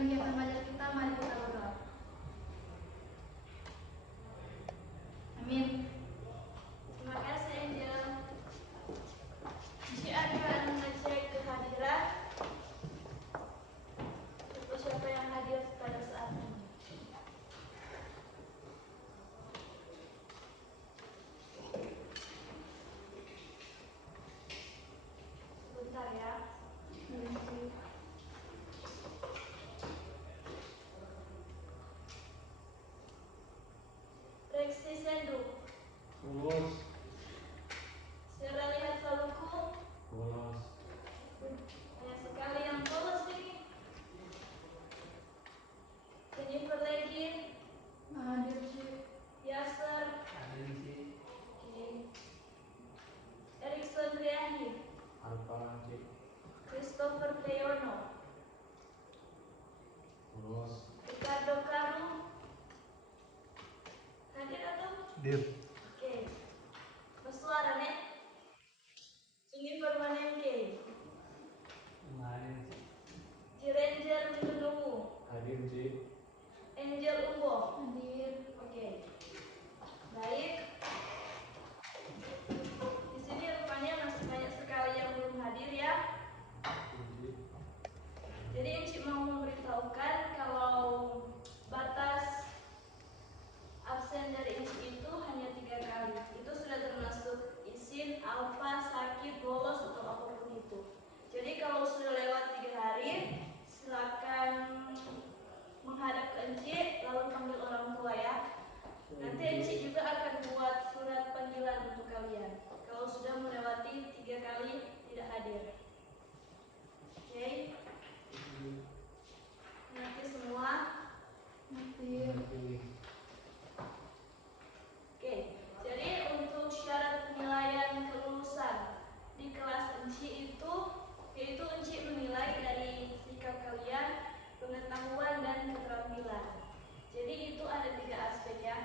kegiatan belajar kita, mari kita berdoa. Amin. Terima kasih Angel. Ci akan mengecek kehadiran siapa yang hadir pada saat ini. Sebentar ya. Reksi Sendu. Lulus. Saudara lihat salurku. Lulus. Banyak sekali yang lulus ini. Jennifer Legin. Hadir Ci. Yasser. Hadir Ci. Oke. Erikson Riahi. Alfa Ci. Christopher Leono. Lulus. Ricardo Karu. Hadir atau? Hadir. Oke. Bersuara nih. Jennifer Manengke. Hadir Ci. Jiranger Menunggu. Hadir Ci. Angel Umbo. Hadir. Oke. Baik. Di sini rupanya masih banyak sekali yang belum hadir ya. Hadir Ci. Jadi Encik mau memberitahukan kalau batas absen dari Encik itu hanya 3 kali. Itu sudah termasuk izin, alfa, sakit, bolos atau apapun itu. Jadi kalau sudah lewat 3 hari, silakan menghadap ke Encik lalu panggil orang tua ya. Nanti Encik juga akan buat surat panggilan untuk kalian kalau sudah melewati 3 kali tidak hadir. Oke. Nanti semua. Hadir. Oke, jadi untuk syarat penilaian kelulusan di kelas Encik itu, yaitu Encik menilai dari sikap kalian, pengetahuan dan keterampilan. Jadi itu ada 3 aspek ya.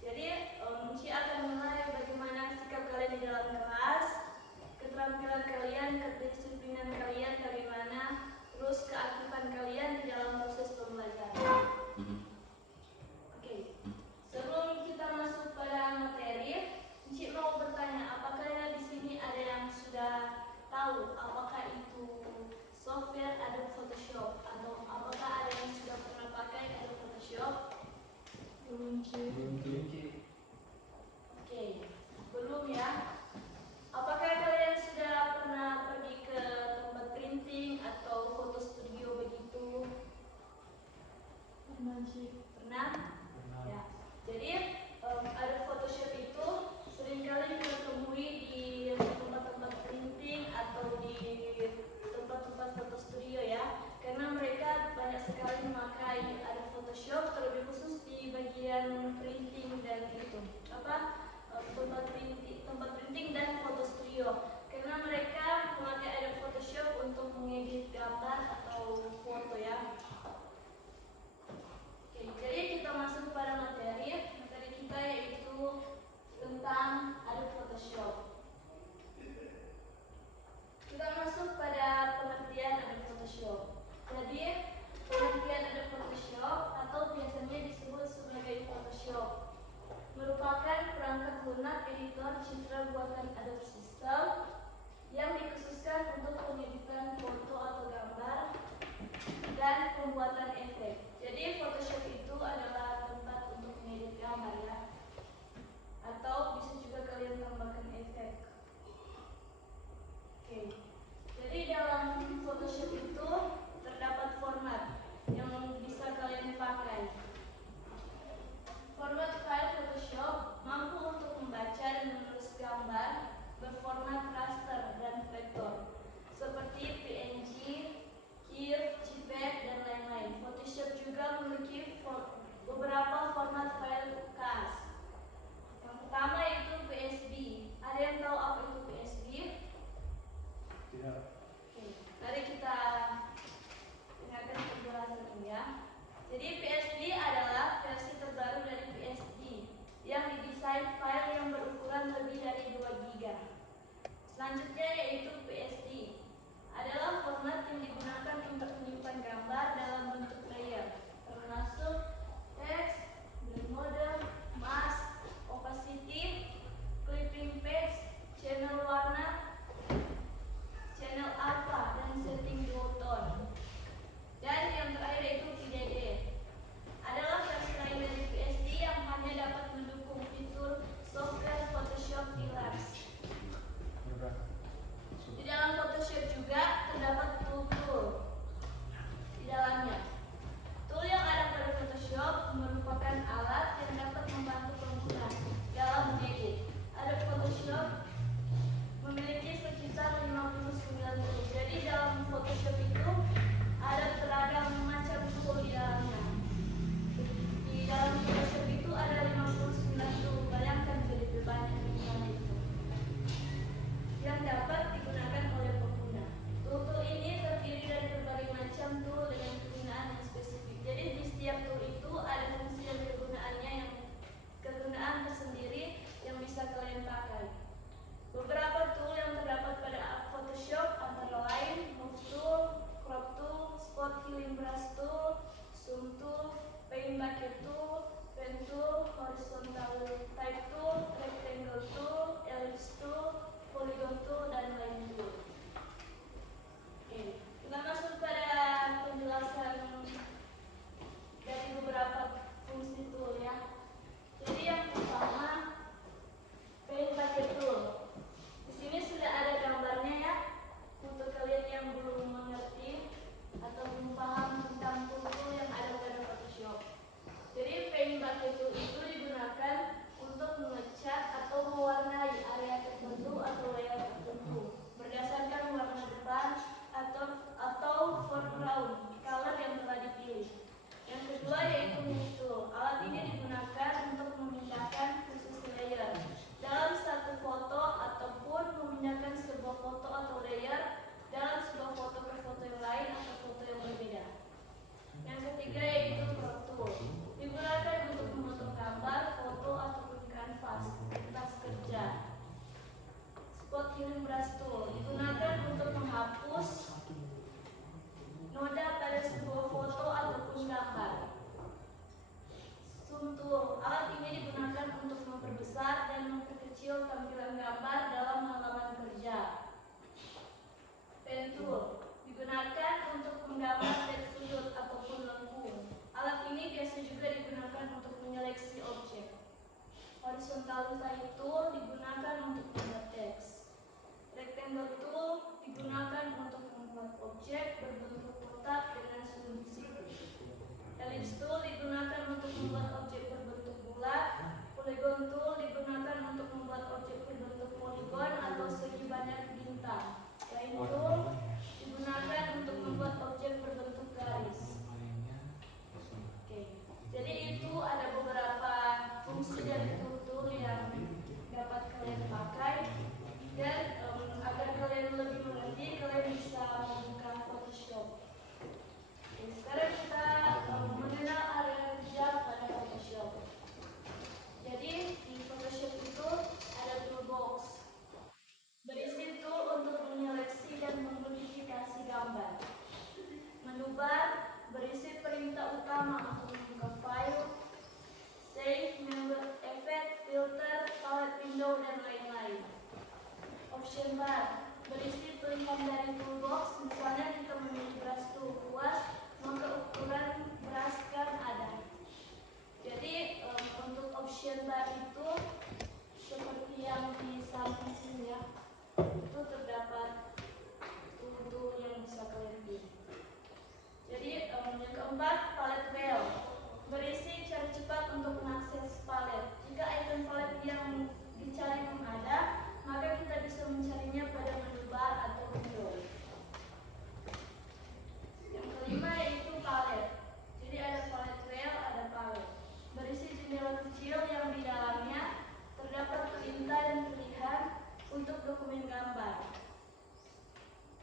Jadi Encik akan menilai bagaimana sikap kalian di dalam kelas, keterampilan kalian, kedisiplinan kalian bagaimana, terus keaktifan kalian di dalam proses pembelajaran. Oke, sebelum kita masuk pada materi, Encik mau bertanya, apakah di sini ada yang sudah tahu apakah itu software Adobe Photoshop atau apakah ada yang sudah pernah pakai Adobe Photoshop? Belum Ci. Oke, belum ya. Apakah kalian sudah pernah pergi ke tempat printing atau foto studio begitu? Pernah Ci. Pernah? Ya. Jadi Adobe Photoshop itu seringkali kita temui di tempat-tempat printing atau di tempat-tempat foto studio ya, karena mereka banyak sekali memakai Adobe Photoshop, terlebih khusus di bagian printing dan itu tempat printing dan foto studio, karena mereka memakai Adobe Photoshop untuk mengedit gambar atau foto ya. Oke, jadi kita masuk pada materi kita yaitu tentang Adobe Photoshop. Kita masuk pada pengertian Adobe Photoshop. Jadi pengertian Adobe Photoshop atau biasanya disebut sebagai Photoshop merupakan perangkat lunak editor citra buatan Adobe System yang dikhususkan untuk pengeditan foto atau gambar dan pembuatan efek. Jadi Photoshop itu adalah tempat untuk mengedit gambar ya, atau bisa juga kalian tambahkan efek. Oke. Jadi dalam Photoshop itu terdapat format yang bisa kalian pakai. Format file Photoshop mampu untuk membaca dan menulis gambar berformat raster dan vektor seperti PNG, GIF, JPEG, dan lain-lain. Photoshop juga memiliki beberapa format file khas. Yang pertama yaitu PSD. Ada yang tahu apa itu PSD? Tidak. Oke, mari kita dengarkan penjelasan ini ya. Jadi PSD adalah versi terbaru dari PSD yang didesain file yang berukuran lebih dari 2 GB. Selanjutnya yaitu PSD adalah format yang digunakan untuk menyimpan gambar dalam bentuk Bonsai tool digunakan untuk membuat teks. Rectangle tool digunakan untuk membuat objek berbentuk kotak dengan sudut sisi. Ellipse tool digunakan untuk membuat objek berbentuk bulat. Polygon tool digunakan untuk membuat objek berbentuk poligon atau segi banyak bintang. Line tool digunakan untuk membuat objek berbentuk garis. Oke, jadi itu ada beberapa fungsi dari tool-tool yang dapat kalian pakai, dan agar kalian lebih mengerti, kalian bisa membuka Photoshop. Oke, sekarang kita mengenal area kerja pada Photoshop. Jadi di Photoshop itu ada toolbox, berisi tool untuk menyeleksi dan memodifikasi gambar. Menu bar berisi perintah utama untuk membuka file, save, member, effect, filter, palette window, dan lain-lain. Option bar berisi pilihan dari toolbox. Misalnya kita memilih brush tool luas, maka ukuran brush kan ada. Jadi untuk option bar itu seperti yang di samping sini ya, itu terdapat tool-tool yang bisa kalian pilih. Jadi yang keempat, palette wheel berisi cara cepat untuk mengakses palet. Jika icon palet yang dicari belum ada, maka kita bisa mencarinya pada menu bar atau window. Yang kelima yaitu palet. Jadi ada palette wheel, ada palet. Berisi jendela kecil yang di dalamnya terdapat perintah dan pilihan untuk dokumen gambar.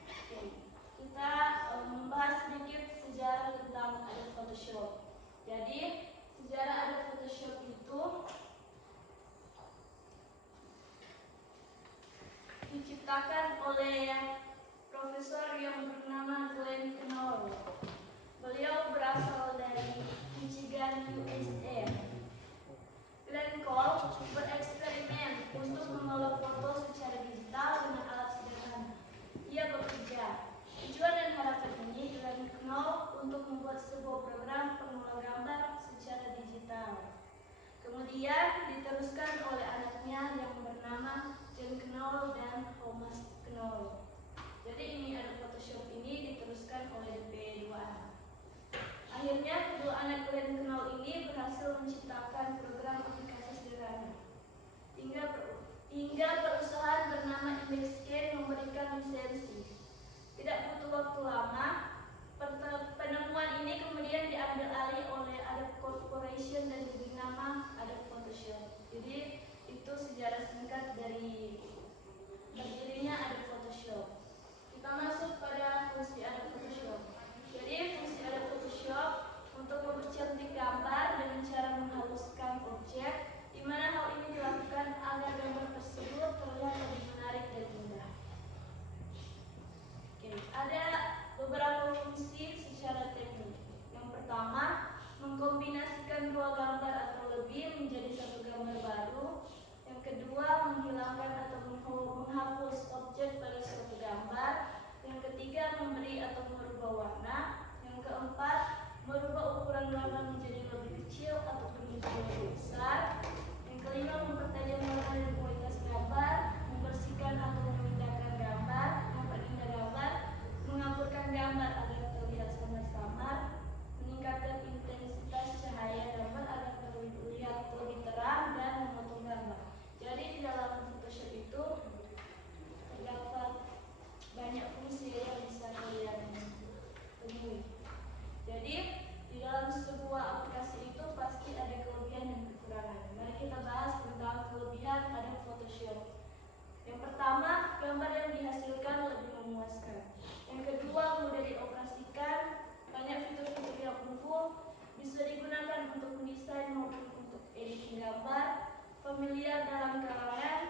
Oke, kita membahas sedikit sejarah tentang Adobe Photoshop. Jadi sejarah Adobe Photoshop itu diciptakan oleh profesor yang bernama Glenn Knoll. Beliau berasal dari Michigan, USA. Glenn Knoll bereksperimen untuk mengolah foto secara digital dengan alat sederhana. Ia bekerja. Tujuan dan harapan ini Glenn Knoll untuk membuat sebuah program pengolah gambar secara digital. Kemudian diteruskan oleh anaknya yang bernama John Knoll dan Thomas Knoll. Jadi ini ada Photoshop ini diteruskan oleh kedua anak. Akhirnya kedua anak Glenn Knoll ini berhasil menciptakan program aplikasi sederhana. Hingga perusahaan bernama ImageScan memberikan lisensi. Tidak butuh waktu lama, penemuan ini kemudian diambil alih oleh Adobe Corporation dan diberi nama Adobe Photoshop. Jadi itu sejarah singkat dari berdirinya Adobe Photoshop. Kita masuk pada fungsi Adobe Photoshop. Jadi fungsi Adobe Photoshop untuk mempercantik gambar dengan cara menghaluskan objek, di mana hal ini dilakukan agar gambar tersebut terlihat lebih menarik dan indah. Oke, ada beberapa fungsi secara teknik. Yang pertama, mengkombinasikan dua gambar atau lebih menjadi satu gambar baru. Yang kedua, menghilangkan atau menghapus objek pada suatu gambar. Yang ketiga, memberi atau merubah warna. Yang keempat, merubah ukuran gambar menjadi lebih kecil ataupun menjadi lebih besar. Yang kelima, mempertajam warna dan kualitas gambar, membersihkan atau memindahkan gambar, memperindah gambar, mengaburkan gambar agar terlihat samar-samar, meningkatkan intensitas cahaya gambar agar terlihat lebih terang, dan memotong gambar. Jadi di dalam Photoshop itu terdapat banyak fungsi yang bisa kalian temui. Jadi di dalam sebuah aplikasi itu pasti ada kelebihan dan kekurangan. Mari kita bahas tentang kelebihan Adobe Photoshop. Yang pertama, gambar yang dihasilkan lebih memuaskan. Yang kedua, mudah dioperasikan, banyak fitur-fitur yang umum, bisa digunakan untuk mendesain maupun untuk editing gambar, familiar dalam kalangan,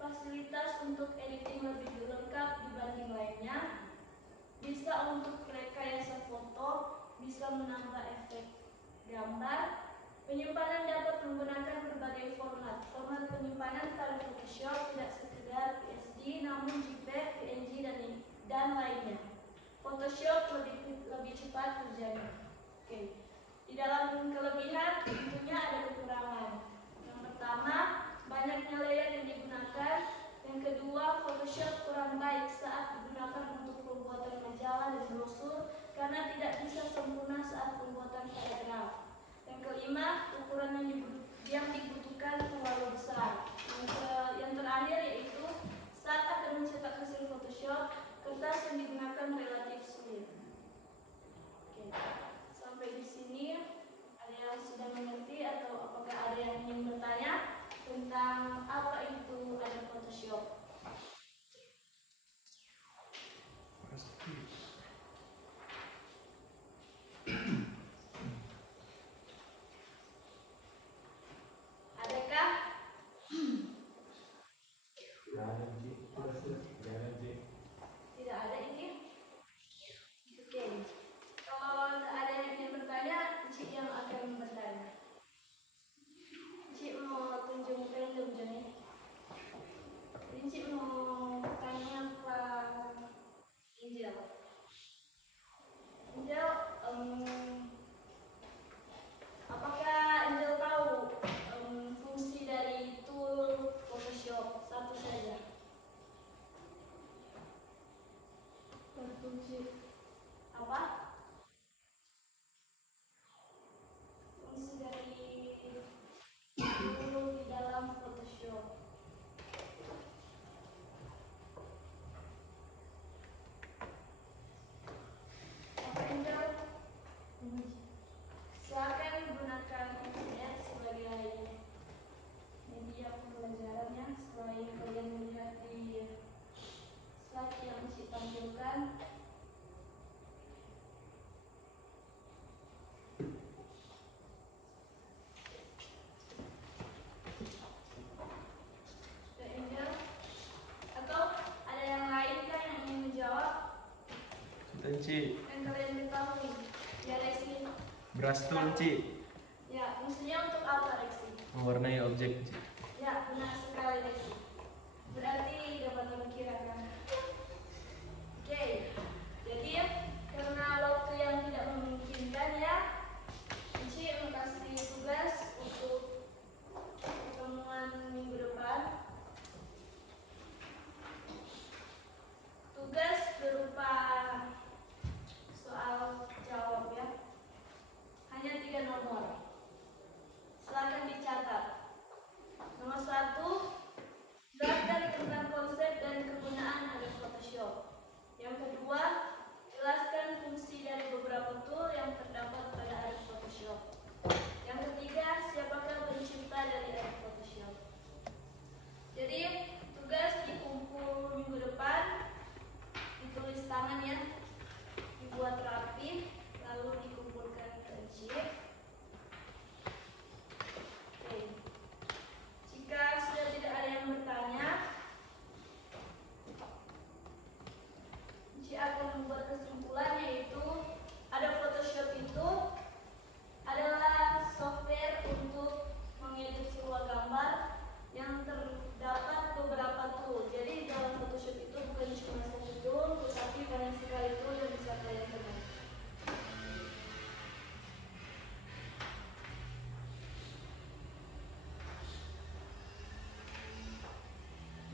fasilitas untuk editing lebih lengkap dibanding lainnya, bisa untuk rekayasa foto, bisa menambah efek gambar. Penyimpanan dapat menggunakan berbagai format. Format penyimpanan pada Photoshop tidak sekedar PSD, namun JPEG, PNG, dan lainnya. Photoshop lebih cepat kerjanya. Oke. Di dalam kelebihan tentunya ada kekurangan. Yang pertama, banyaknya layer yang digunakan. Yang kedua, Photoshop kurang baik saat digunakan untuk pembuatan majalah dan brosur karena tidak bisa sempurna saat pembuatan paragraf. Yang kelima, ukuran yang dibutuhkan terlalu besar. Yang terakhir yaitu saat akan mencetak hasil Photoshop, kertas yang digunakan relatif sulit. Oke, sampai di sini ada yang sudah mengerti atau apakah ada yang ingin bertanya tentang apa itu Adobe Photoshop? Pasti. Adakah? Gak ada Cik. Gak ada Cik. Tidak ada ini? Oke. Kalau ada yang ingin bertanya, Cik yang akan bertanya. Cik mau tunjuk random jadi. Ini Cik mau tanya ke Angel. Angel, apakah Angel tahu fungsi dari tool Photoshop? Satu saja. Berfungsi. Apa? Fungsi dari tool di dalam Photoshop. Apa Angel? Silakan gunakan internet sebagai media pembelajarannya. Selain kalian melihat di slide yang Cik tampilkan, Angel, atau ada yang lain kan yang ingin menjawab Sudah Cik. yang kalian ketahui? Ya Lexi. Brush tool Cik. Ya, fungsinya untuk apa Lexi? Mewarnai objek Cik. Ya, benar sekali Lexi. Berarti dapat memperkirakan. Oke, jadi karena waktu yang tidak memungkinkan ya, Cik mengasih tugas untuk pertemuan minggu depan. Tugas berupa soal jawab ya. Hanya 3 nomor. Silakan dicatat. Nomor 1, jelaskan tentang konsep dan kegunaan Adobe Photoshop. Yang kedua, jelaskan fungsi dari beberapa tool yang terdapat pada Adobe Photoshop. Yang ketiga, siapakah pencipta dari Adobe Photoshop. Jadi, tugas dikumpul minggu depan, ditulis tangan ya, dibuat rapi, lalu dikumpulkan ke chip. Oke. Jika sudah tidak ada yang bertanya, Cik akan membuat kesimpulan yaitu Adobe Photoshop itu adalah software untuk mengedit sebuah gambar yang terdapat beberapa tool. Jadi dalam Photoshop itu bukan cuma satu tool, tetapi banyak sekali tool yang bisa kalian temukan.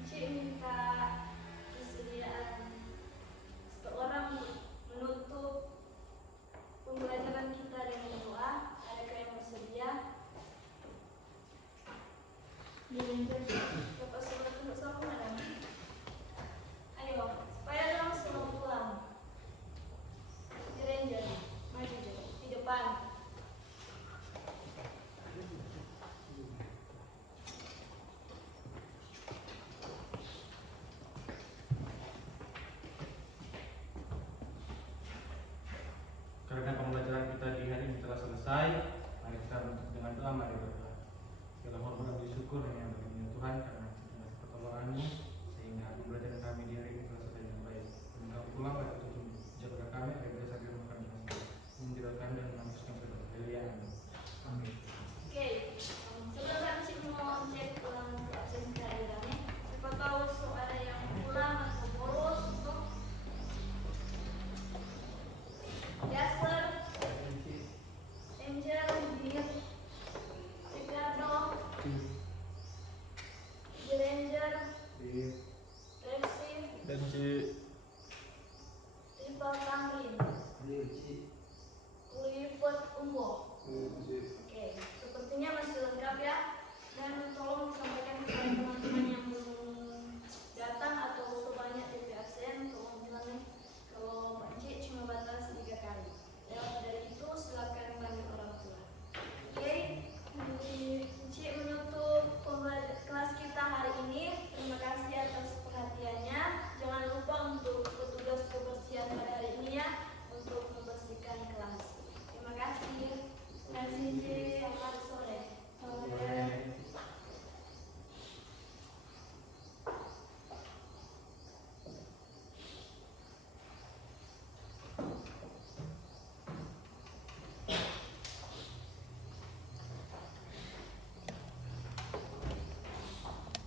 Cik minta kesediaan seseorang menutup pembelajaran kita dengan doa. Adakah yang bersedia? Bapak suruh tunduk sama mana? Ayo, supaya dong semua pulang. Ranger, maju di depan. Karena pembelajaran kita di hari ini telah selesai, mari kita menutup dengan doa, mari berdoa. Segala hormat dan syukur hanya bagi Tuhan karena pertolongan-Mu sehingga pembelajaran kami di hari ini telah selesai dengan baik. Dan kami pulang pada